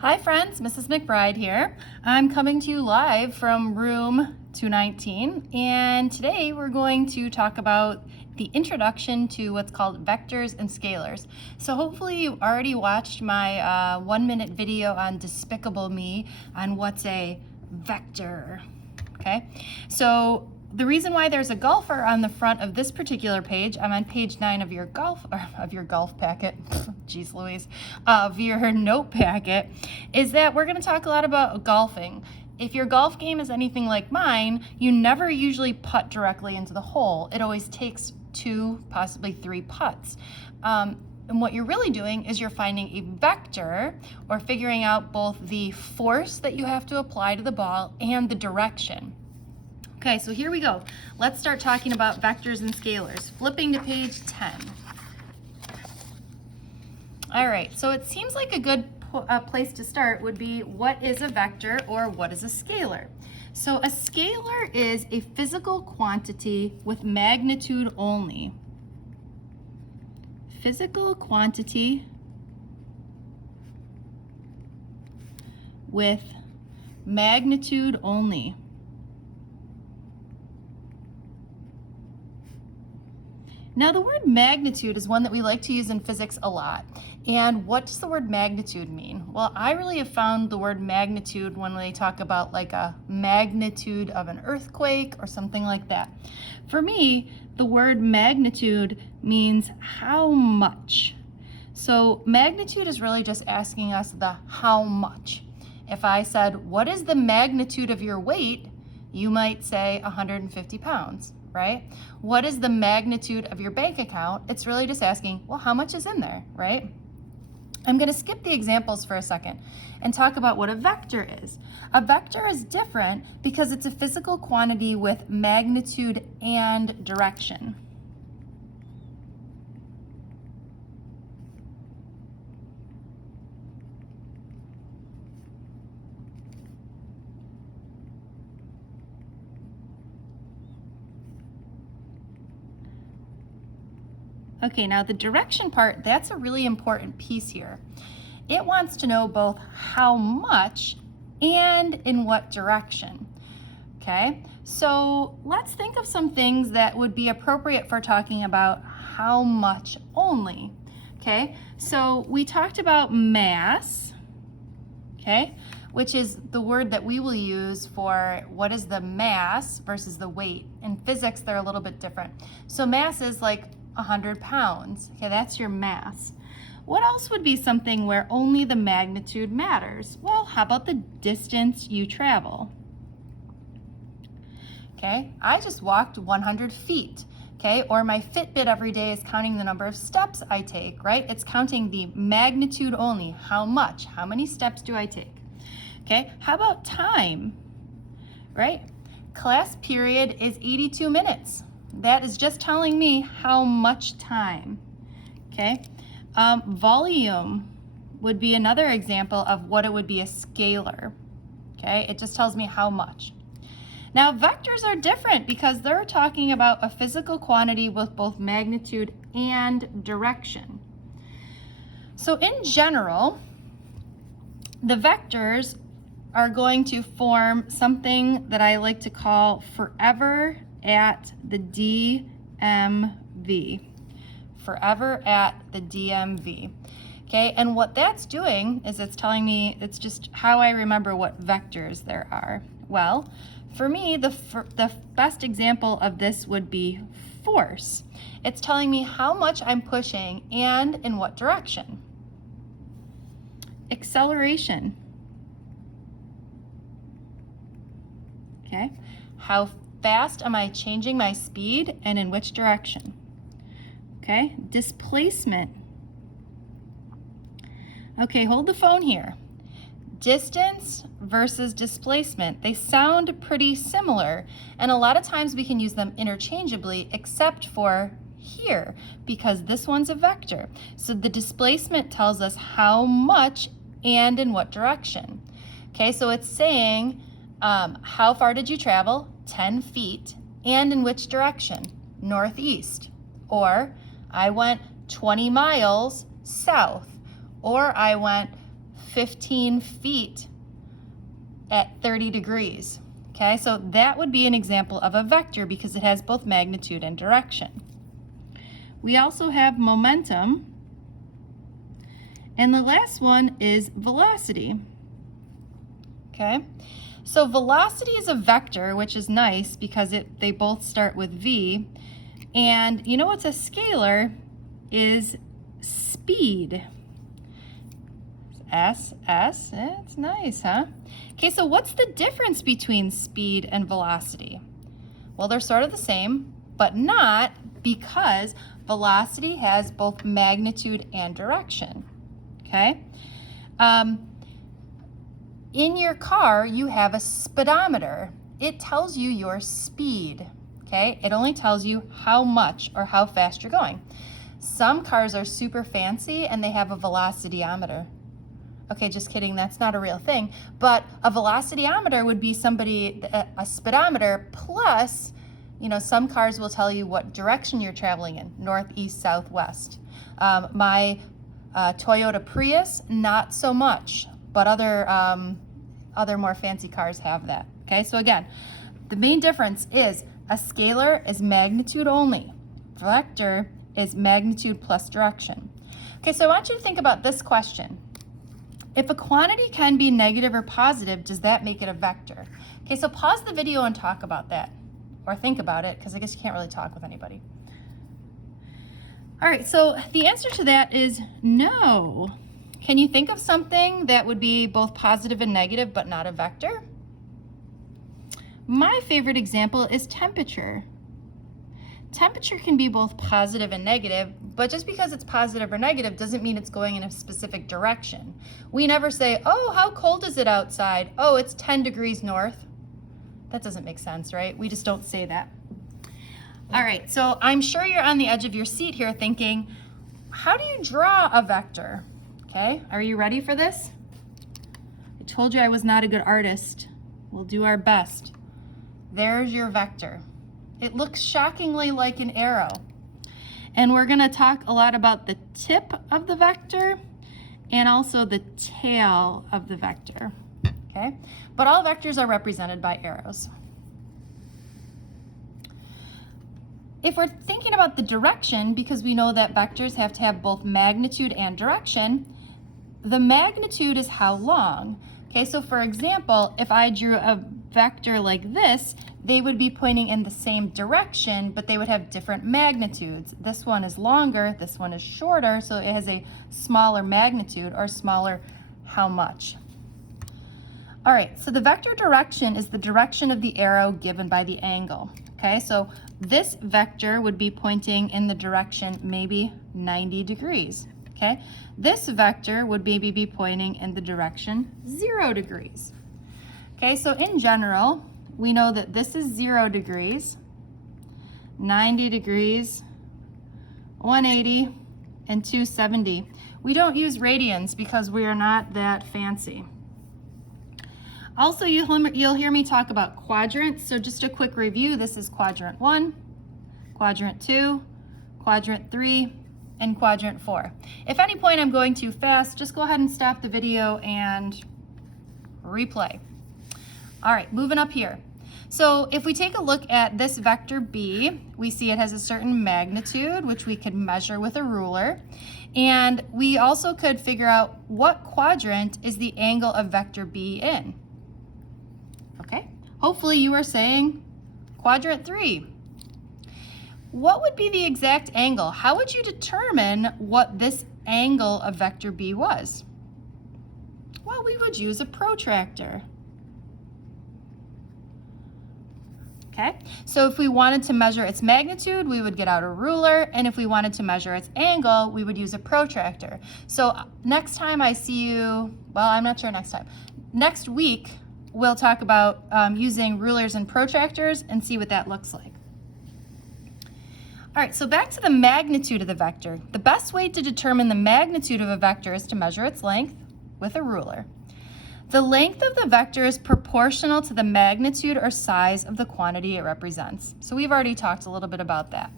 Hi friends, Mrs. McBride here. I'm coming to you live from room 219, and today we're going to talk about the introduction to what's called vectors and scalars. So hopefully you already watched my 1-minute video on Despicable Me on what's a vector. Okay, so the reason why there's a golfer on the front of this particular page, I'm on page 9 of your golf packet, geez Louise, of your note packet, is that we're going to talk a lot about golfing. If your golf game is anything like mine, you never usually putt directly into the hole. It always takes 2, possibly 3 putts. And what you're really doing is you're finding a vector, or figuring out both the force that you have to apply to the ball and the direction. Okay, so here we go. Let's start talking about vectors and scalars. Flipping to page 10. All right, so it seems like a good place to start would be, what is a vector or what is a scalar? So a scalar is a physical quantity with magnitude only. Physical quantity with magnitude only. Now the word magnitude is one that we like to use in physics a lot. And what does the word magnitude mean? Well, I really have found the word magnitude when they talk about like a magnitude of an earthquake or something like that. For me, the word magnitude means how much. So magnitude is really just asking us the how much. If I said, what is the magnitude of your weight? You might say 150 pounds. Right? What is the magnitude of your bank account? It's really just asking, well, how much is in there, right? I'm going to skip the examples for a second and talk about what a vector is. A vector is different because it's a physical quantity with magnitude and direction. Okay, now the direction part, that's a really important piece here. It wants to know both how much and in what direction. Okay, so let's think of some things that would be appropriate for talking about how much only. Okay, so we talked about mass, okay, which is the word that we will use for what is the mass versus the weight. In physics, they're a little bit different. So mass is like 100 pounds. Okay, that's your mass. What else would be something where only the magnitude matters? Well, how about the distance you travel? Okay, I just walked 100 feet. Okay, or my Fitbit every day is counting the number of steps I take, right? It's counting the magnitude only. How much? How many steps do I take? Okay, how about time? Right? Class period is 82 minutes. That is just telling me how much time. Okay, volume would be another example of what it would be a scalar. Okay, it just tells me how much. Now vectors are different because they're talking about a physical quantity with both magnitude and direction. So in general, the vectors are going to form something that I like to call forever at the DMV. Forever at the DMV. Okay, and what that's doing is it's telling me, it's just how I remember what vectors there are. Well, for me, the best example of this would be force. It's telling me how much I'm pushing and in what direction. Acceleration. Okay, how fast am I changing my speed and in which direction? Okay, displacement. Okay, hold the phone here. Distance versus displacement. They sound pretty similar, and a lot of times we can use them interchangeably, except for here, because this one's a vector. So the displacement tells us how much and in what direction. Okay, so it's saying, how far did you travel? 10 feet. And in which direction? Northeast. Or I went 20 miles south. Or I went 15 feet at 30 degrees. Okay, so that would be an example of a vector because it has both magnitude and direction. We also have momentum. And the last one is velocity. Okay, so velocity is a vector, which is nice because they both start with V. And you know what's a scalar is speed. S, it's nice, huh? Okay, so what's the difference between speed and velocity? Well, they're sort of the same, but not, because velocity has both magnitude and direction, okay? In your car, you have a speedometer. It tells you your speed, okay? It only tells you how much or how fast you're going. Some cars are super fancy and they have a velocityometer. Okay, just kidding, that's not a real thing. But a velocityometer would be a speedometer plus, you know, some cars will tell you what direction you're traveling in, north, east, south, west. My Toyota Prius, not so much, but other more fancy cars have that. Okay, so again, the main difference is a scalar is magnitude only. Vector is magnitude plus direction. Okay, so I want you to think about this question. If a quantity can be negative or positive, does that make it a vector? Okay, so pause the video and talk about that, or think about it, because I guess you can't really talk with anybody. All right, so the answer to that is no. Can you think of something that would be both positive and negative, but not a vector? My favorite example is temperature. Temperature can be both positive and negative, but just because it's positive or negative doesn't mean it's going in a specific direction. We never say, oh, how cold is it outside? Oh, it's 10 degrees north. That doesn't make sense, right? We just don't say that. All right, so I'm sure you're on the edge of your seat here thinking, how do you draw a vector? Okay, are you ready for this? I told you I was not a good artist. We'll do our best. There's your vector. It looks shockingly like an arrow. And we're gonna talk a lot about the tip of the vector and also the tail of the vector, okay? But all vectors are represented by arrows. If we're thinking about the direction, because we know that vectors have to have both magnitude and direction, the magnitude is how long. Okay, so for example, if I drew a vector like this, they would be pointing in the same direction, but they would have different magnitudes. This one is longer, this one is shorter, so it has a smaller magnitude, or smaller how much. All right, so the vector direction is the direction of the arrow given by the angle. Okay, so this vector would be pointing in the direction maybe 90 degrees. Okay, this vector would maybe be pointing in the direction 0 degrees. Okay, so in general, we know that this is 0 degrees, 90 degrees, 180, and 270. We don't use radians because we are not that fancy. Also, you'll hear me talk about quadrants. So just a quick review, this is quadrant 1, quadrant 2, quadrant 3, and quadrant 4. If at any point I'm going too fast, just go ahead and stop the video and replay. All right, moving up here. So if we take a look at this vector B, we see it has a certain magnitude, which we could measure with a ruler. And we also could figure out what quadrant is the angle of vector B in. Okay, hopefully you are saying quadrant 3. What would be the exact angle? How would you determine what this angle of vector B was? Well, we would use a protractor. Okay, so if we wanted to measure its magnitude, we would get out a ruler, and if we wanted to measure its angle, we would use a protractor. So next time I see you, well, I'm not sure next time. Next week, we'll talk about using rulers and protractors and see what that looks like. All right, so back to the magnitude of the vector. The best way to determine the magnitude of a vector is to measure its length with a ruler. The length of the vector is proportional to the magnitude or size of the quantity it represents. So we've already talked a little bit about that.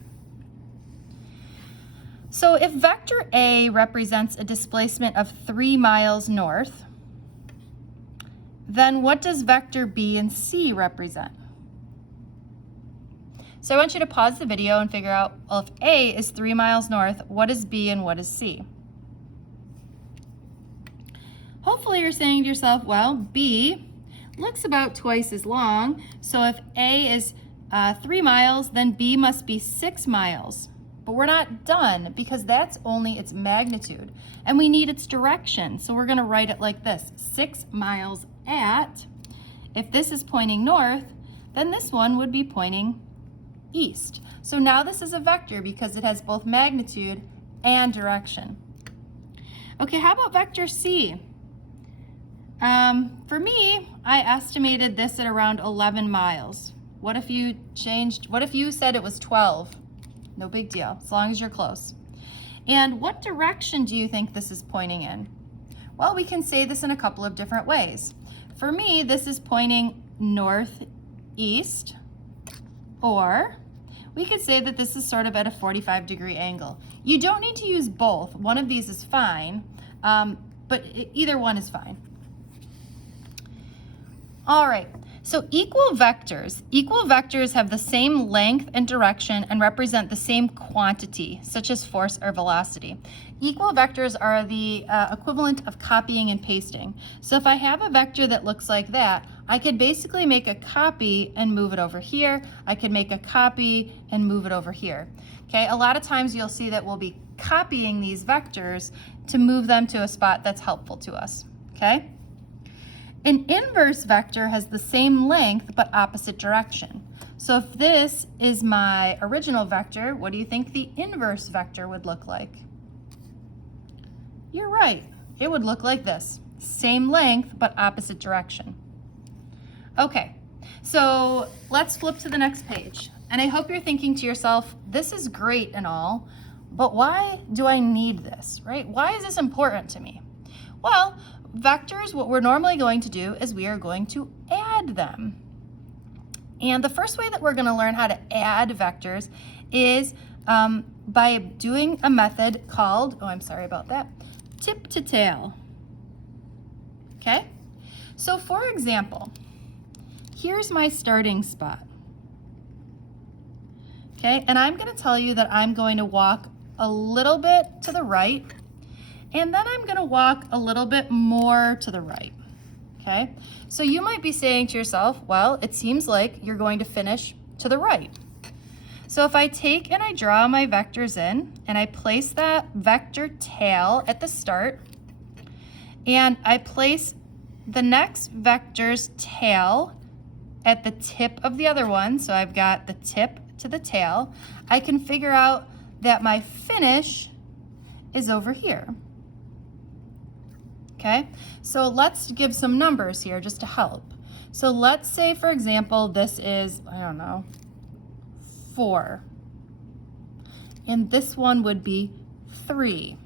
So if vector A represents a displacement of 3 miles north, then what does vector B and C represent? So I want you to pause the video and figure out, well, if A is 3 miles north, what is B and what is C? Hopefully you're saying to yourself, well, B looks about twice as long, so if A is 3 miles, then B must be 6 miles. But we're not done because that's only its magnitude and we need its direction. So we're gonna write it like this, 6 miles at, if this is pointing north, then this one would be pointing east. So now this is a vector because it has both magnitude and direction. Okay, how about vector C? For me, I estimated this at around 11 miles. What if you said it was 12? No big deal, as long as you're close. And what direction do you think this is pointing in? Well, we can say this in a couple of different ways. For me, this is pointing northeast, or we could say that this is sort of at a 45-degree angle. You don't need to use both. One of these is fine, but either one is fine. All right. So equal vectors have the same length and direction and represent the same quantity, such as force or velocity. Equal vectors are the equivalent of copying and pasting. So if I have a vector that looks like that, I could basically make a copy and move it over here. I could make a copy and move it over here. Okay, a lot of times you'll see that we'll be copying these vectors to move them to a spot that's helpful to us, okay? An inverse vector has the same length but opposite direction. So if this is my original vector, what do you think the inverse vector would look like? You're right, it would look like this. Same length but opposite direction. Okay, so let's flip to the next page. And I hope you're thinking to yourself, this is great and all, but why do I need this, right? Why is this important to me? Well, vectors, what we're normally going to do is we are going to add them. And the first way that we're going to learn how to add vectors is by doing a method called, oh, I'm sorry about that, tip to tail. Okay? So for example, here's my starting spot. Okay, and I'm going to tell you that I'm going to walk a little bit to the right, and then I'm going to walk a little bit more to the right. Okay, so you might be saying to yourself, well, it seems like you're going to finish to the right. So if I take and I draw my vectors in, and I place that vector tail at the start, and I place the next vector's tail at the tip of the other one, so I've got the tip to the tail, I can figure out that my finish is over here. Okay, so let's give some numbers here just to help. So let's say, for example, this is, I don't know, 4. And this one would be 3.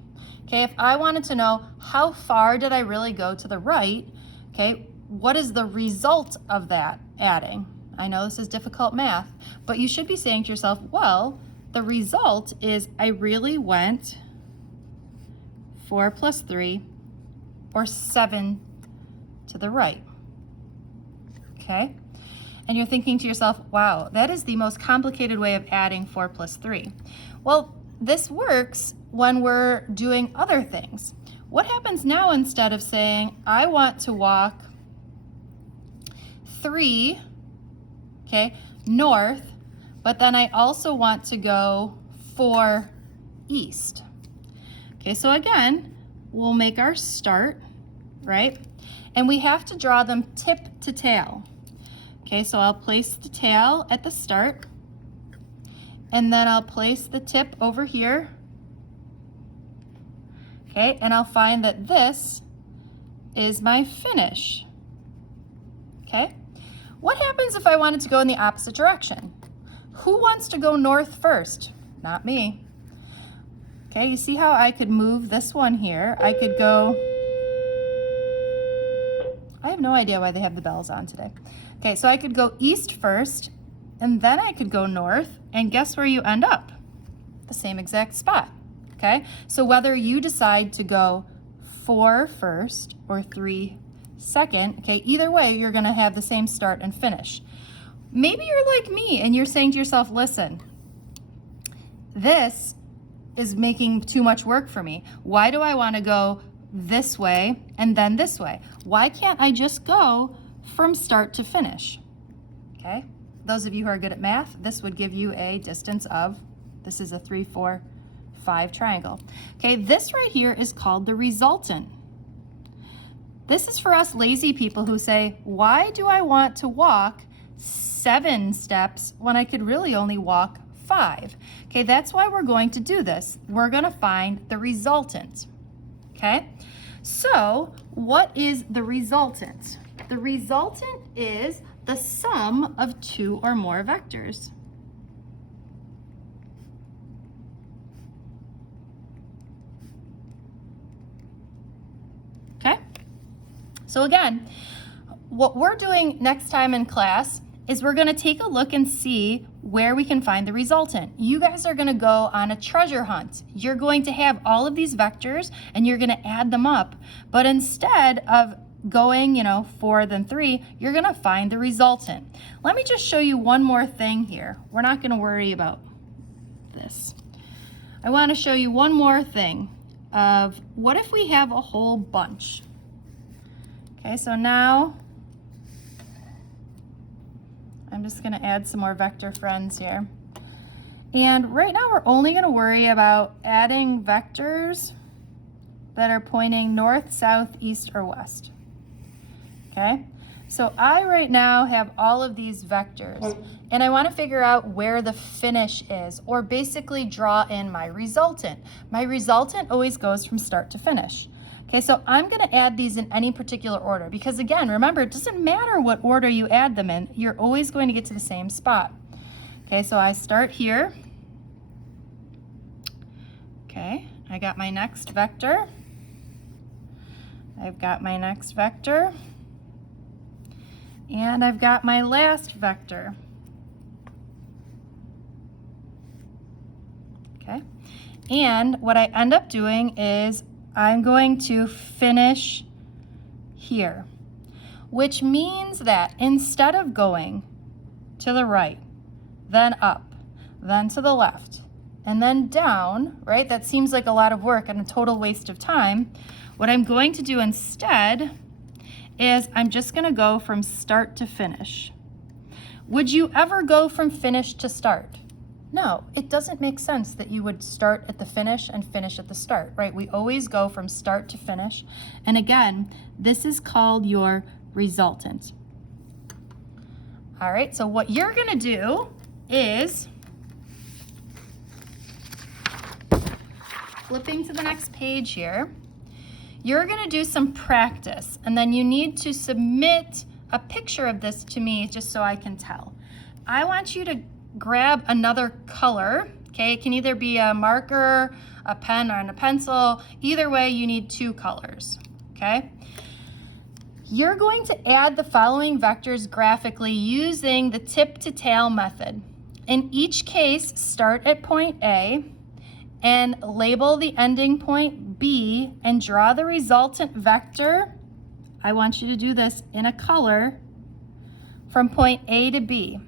Okay, if I wanted to know how far did I really go to the right, okay, what is the result of that adding? I know this is difficult math, but you should be saying to yourself, well, the result is I really went 4 plus 3, or 7 to the right. Okay? And you're thinking to yourself, wow, that is the most complicated way of adding 4 plus 3. Well, this works when we're doing other things. What happens now instead of saying, I want to walk 3, okay, north, but then I also want to go 4 east. Okay, so again, we'll make our start, right? And we have to draw them tip to tail. Okay, so I'll place the tail at the start, and then I'll place the tip over here. Okay, and I'll find that this is my finish. Okay, what happens if I wanted to go in the opposite direction? Who wants to go north first? Not me. Okay, you see how I could move this one here? I could go, I have no idea why they have the bells on today. Okay, so I could go east first, and then I could go north, and guess where you end up? The same exact spot. okay? So whether you decide to go 4 first or 3 second, okay, either way, you're gonna have the same start and finish. Maybe you're like me and you're saying to yourself, listen, this is making too much work for me. Why do I wanna go this way and then this way? Why can't I just go from start to finish? Okay, those of you who are good at math, this would give you a distance of, this is a 3, 4, 5 triangle. Okay, this right here is called the resultant. This is for us lazy people who say, why do I want to walk 7 steps when I could really only walk 5? Okay, that's why we're going to do this. We're gonna find the resultant, okay? So what is the resultant? The resultant is the sum of 2 or more vectors. Okay? So again, what we're doing next time in class is we're gonna take a look and see where we can find the resultant. You guys are gonna go on a treasure hunt. You're going to have all of these vectors and you're gonna add them up. But instead of going, 4 then 3, you're gonna find the resultant. Let me just show you one more thing here. We're not gonna worry about this. I wanna show you one more thing of what if we have a whole bunch? Okay, so now I'm just gonna add some more vector friends here. And right now we're only gonna worry about adding vectors that are pointing north, south, east, or west. Okay, so I right now have all of these vectors and I wanna figure out where the finish is, or basically draw in my resultant. My resultant always goes from start to finish. Okay, so I'm gonna add these in any particular order because again, remember, it doesn't matter what order you add them in, you're always going to get to the same spot. Okay, so I start here. Okay, I got my next vector. I've got my next vector. And I've got my last vector. Okay, and what I end up doing is I'm going to finish here, which means that instead of going to the right, then up, then to the left, and then down, right? That seems like a lot of work and a total waste of time. What I'm going to do instead is I'm just gonna go from start to finish. Would you ever go from finish to start? No, it doesn't make sense that you would start at the finish and finish at the start, right? We always go from start to finish. And again, this is called your resultant. All right, so what you're gonna do is, flipping to the next page here, you're gonna do some practice and then you need to submit a picture of this to me just so I can tell. I want you to grab another color, okay? It can either be a marker, a pen, or a pencil. Either way, you need 2 colors, okay? You're going to add the following vectors graphically using the tip to tail method. In each case, start at point A and label the ending point B and draw the resultant vector. I want you to do this in a color from point A to B.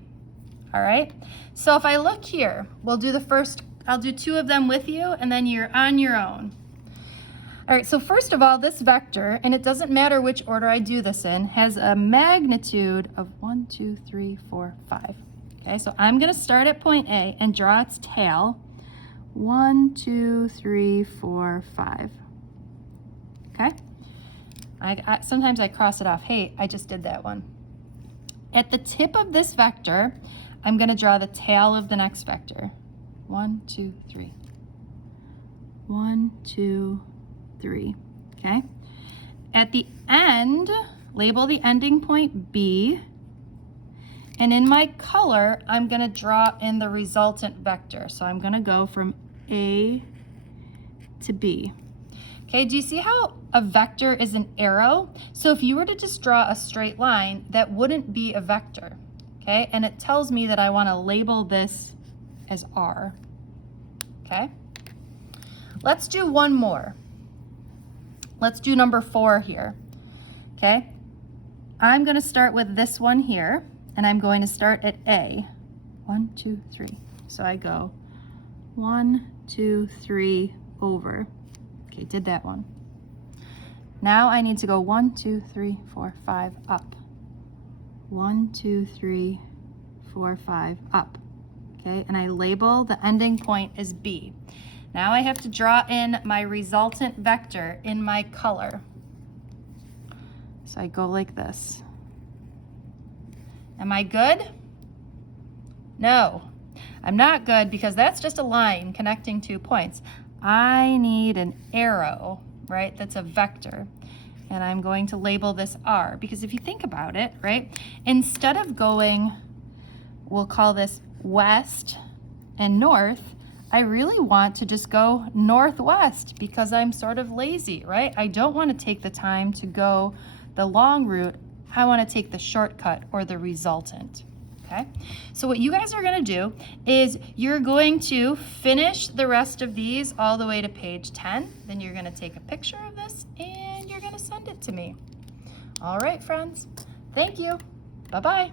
All right, so if I look here, we'll do the first, I'll do 2 of them with you and then you're on your own. All right, so first of all, this vector, and it doesn't matter which order I do this in, has a magnitude of 1, 2, 3, 4, 5. Okay, so I'm gonna start at point A and draw its tail. 1, 2, 3, 4, 5. Okay, sometimes I cross it off. Hey, I just did that one. At the tip of this vector, I'm going to draw the tail of the next vector. 1, 2, 3. 1, 2, 3. Okay. At the end, label the ending point B. And in my color, I'm going to draw in the resultant vector. So I'm going to go from A to B. Okay, do you see how a vector is an arrow? So if you were to just draw a straight line, that wouldn't be a vector. Okay, and it tells me that I want to label this as R. Okay, Let's do one more. Let's do number 4 here, okay? I'm gonna start with this one here, and I'm going to start at A. 1, 2, 3. So I go 1, 2, 3 over. Okay, did that one. Now I need to go 1, 2, 3, 4, 5 up. 1, 2, 3, 4, 5 up. Okay, and I label the ending point as B. Now I have to draw in my resultant vector in my color. So I go like this. Am I good? No, I'm not good because that's just a line connecting 2 points. I need an arrow, right? That's a vector. And I'm going to label this R because if you think about it, right? Instead of going, we'll call this west and north, I really want to just go northwest because I'm sort of lazy, right? I don't want to take the time to go the long route. I want to take the shortcut or the resultant, okay? So what you guys are going to do is you're going to finish the rest of these all the way to page 10. Then you're going to take a picture of this and you're going to send it to me. All right, friends. Thank you. Bye-bye.